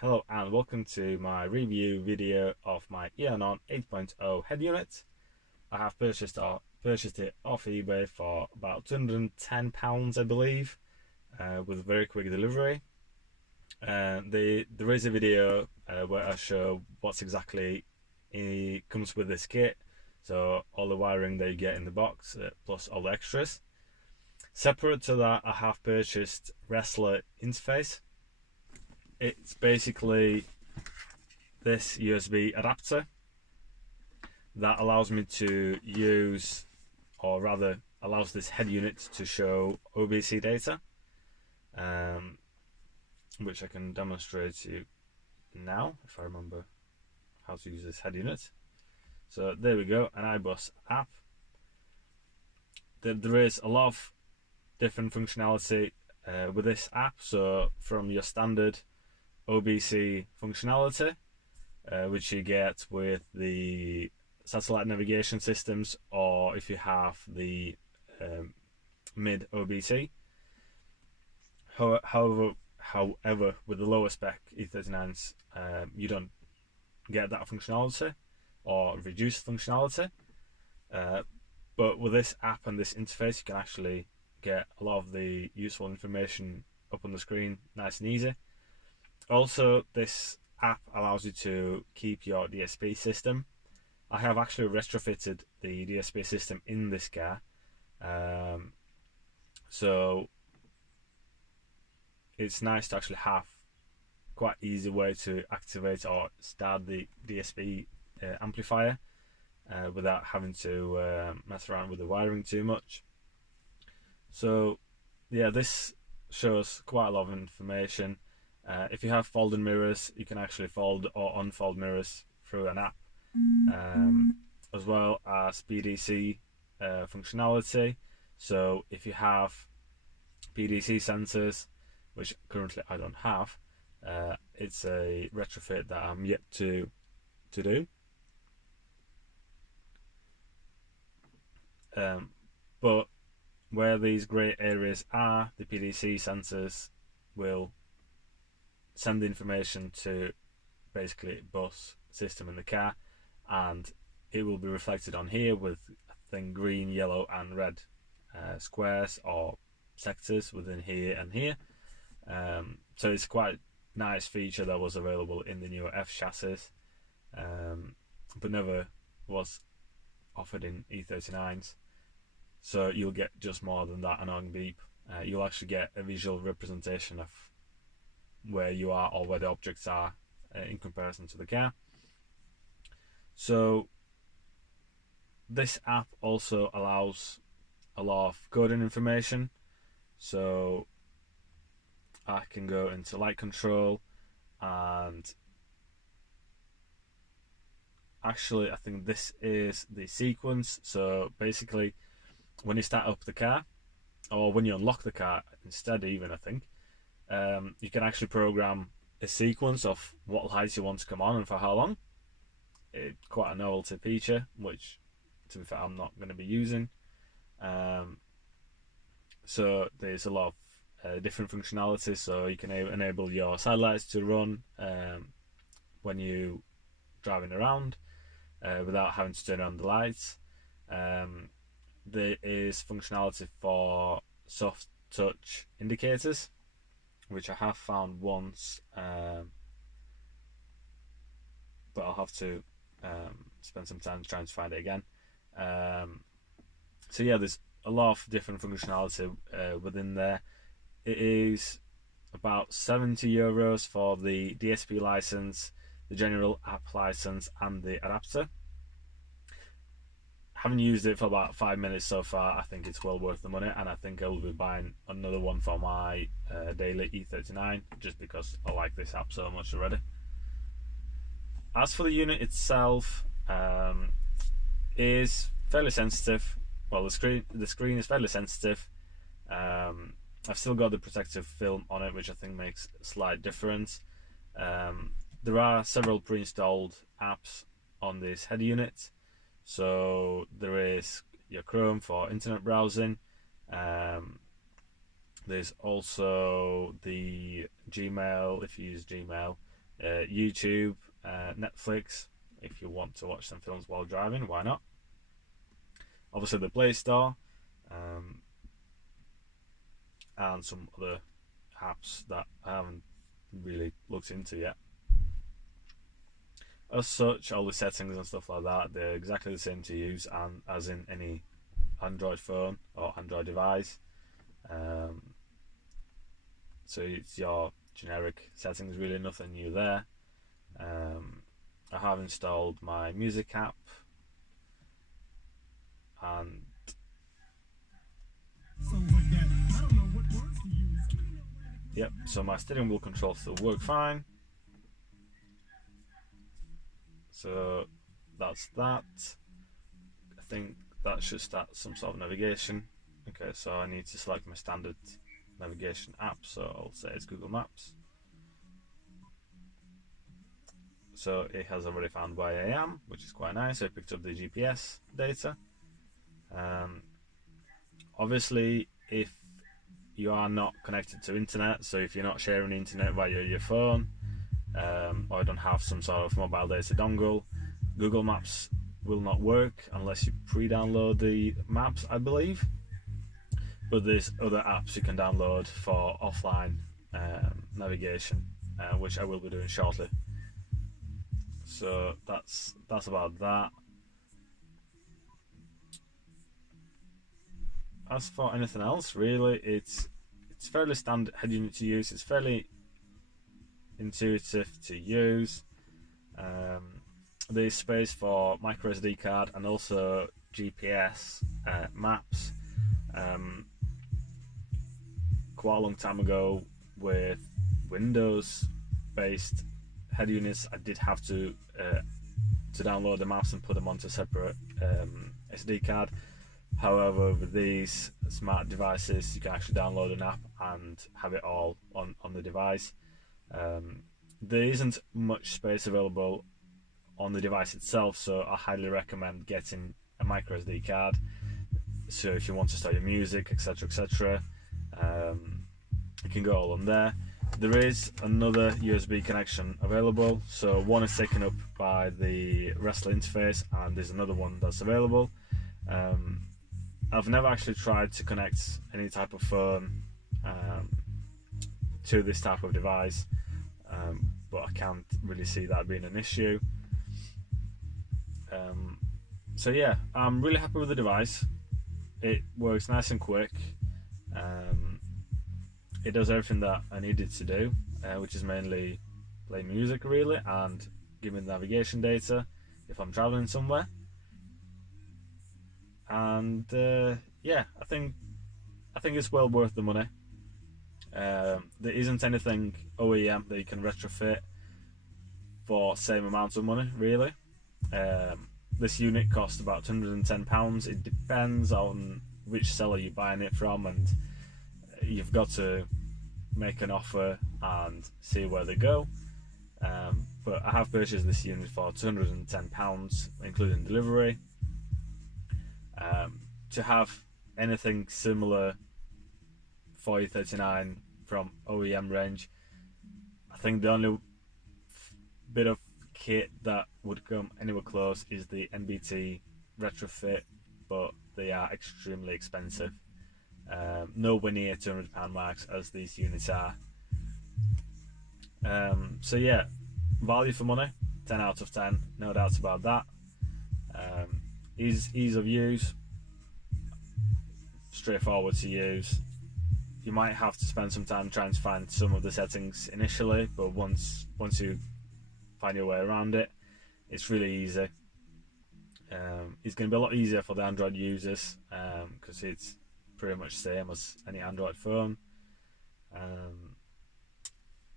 Hello and welcome to my review video of my Eonon 8.0 head unit. I have purchased it off eBay for about £210 I believe, with very quick delivery. There is a video where I show what's exactly comes with this kit, so all the wiring that you get in the box, plus all the extras. Separate to that, I have purchased resler interface. It's basically this USB adapter that allows me to use, or rather allows this head unit to show OBC data, which I can demonstrate to you now if I remember how to use this head unit. So there we go, an iBus app. There is a lot of different functionality with this app, so from your standard OBC functionality, which you get with the satellite navigation systems, or if you have the mid OBC. However, with the lower spec E39s, you don't get that functionality or reduced functionality. But with this app and this interface, you can actually get a lot of the useful information up on the screen nice and easy. Also, this app allows you to keep your DSP system. I have actually retrofitted the DSP system in this car, so it's nice to actually have quite easy way to activate or start the DSP amplifier without having to mess around with the wiring too much. So yeah, this shows quite a lot of information. If you have folding mirrors, you can actually fold or unfold mirrors through an app, as well as PDC functionality. So if you have PDC sensors, which currently I don't have, it's a retrofit that I'm yet to do. But where these grey areas are, the PDC sensors will send the information to basically bus system in the car, and it will be reflected on here with, I think, green, yellow and red squares or sectors within here and here. So it's quite nice feature that was available in the newer F chassis, but never was offered in E39s. So you'll get just more than that annoying beep. You'll actually get a visual representation of where you are or where the objects are in comparison to the car. So this app also allows a lot of coding information, so I can go into light control, and actually I think this is the sequence. So basically when you start up the car, or when you unlock the car instead even, I think you can actually program a sequence of what lights you want to come on and for how long. It's quite a novelty feature, which to be fair I'm not going to be using. So there's a lot of different functionalities, so you can enable your side to run when you driving around without having to turn on the lights. There is functionality for soft touch indicators, which I have found once, but I'll have to spend some time trying to find it again. So yeah, there's a lot of different functionality within there. It is about €70 for the DSP license, the general app license and the adapter. Haven't used it for about 5 minutes so far. I think it's well worth the money, and I think I will be buying another one for my daily E39 just because I like this app so much already. As for the unit itself, is fairly sensitive. Well, the screen is fairly sensitive. I've still got the protective film on it, which I think makes a slight difference. There are several pre-installed apps on this head unit. So there is your Chrome for internet browsing. There's also the Gmail, if you use Gmail, YouTube, Netflix, if you want to watch some films while driving, why not? Obviously the Play Store, and some other apps that I haven't really looked into yet. As such, all the settings and stuff like that, they're exactly the same to use and as in any Android phone or Android device. So it's your generic settings, really nothing new there. I have installed my music app, and yep, so my steering wheel controls still work fine. So that's that. I think that should start some sort of navigation. Okay, so I need to select my standard navigation app, so I'll say it's Google Maps. So it has already found where I am, which is quite nice. I picked up the GPS data. Obviously, if you are not connected to internet, so if you're not sharing internet via your phone, or don't have some sort of mobile data dongle, Google Maps will not work unless you pre-download the maps, I believe. But there's other apps you can download for offline navigation, which I will be doing shortly. So that's about that. As for anything else, really, it's fairly standard Headunit to use. It's fairly intuitive to use. There's space for micro SD card and also GPS maps. Quite a long time ago, with Windows-based Headunits, I did have to download the maps and put them onto a separate SD card. However, with these smart devices, you can actually download an app and have it all on the device. There isn't much space available on the device itself, so I highly recommend getting a micro SD card. So if you want to store your music, etc., etc., you can go all on there. There is another USB connection available, so one is taken up by the resler interface, and there's another one that's available. I've never actually tried to connect any type of phone to this type of device, but I can't really see that being an issue. So yeah, I'm really happy with the device. It works nice and quick. It does everything that I needed to do, which is mainly play music really and give me the navigation data if I'm traveling somewhere. And yeah, I think it's well worth the money. There isn't anything OEM that you can retrofit for same amount of money, really. This unit costs about £210. It depends on which seller you're buying it from, and you've got to make an offer and see where they go. But I have purchased this unit for £210, including delivery. To have anything similar for E39 from OEM range, I think the only bit of kit that would come anywhere close is the NBT retrofit, but they are extremely expensive. Nowhere near £200 marks as these units are. So yeah, value for money, 10 out of 10, no doubts about that. Ease of use, straightforward to use. You might have to spend some time trying to find some of the settings initially, but once you find your way around it, it's really easy. It's going to be a lot easier for the Android users because it's pretty much the same as any Android phone.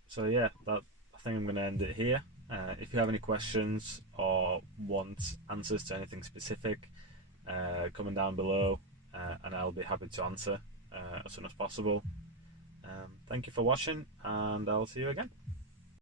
So yeah, I think I'm going to end it here. If you have any questions or want answers to anything specific, comment down below, and I'll be happy to answer as soon as possible. Thank you for watching, and I'll see you again.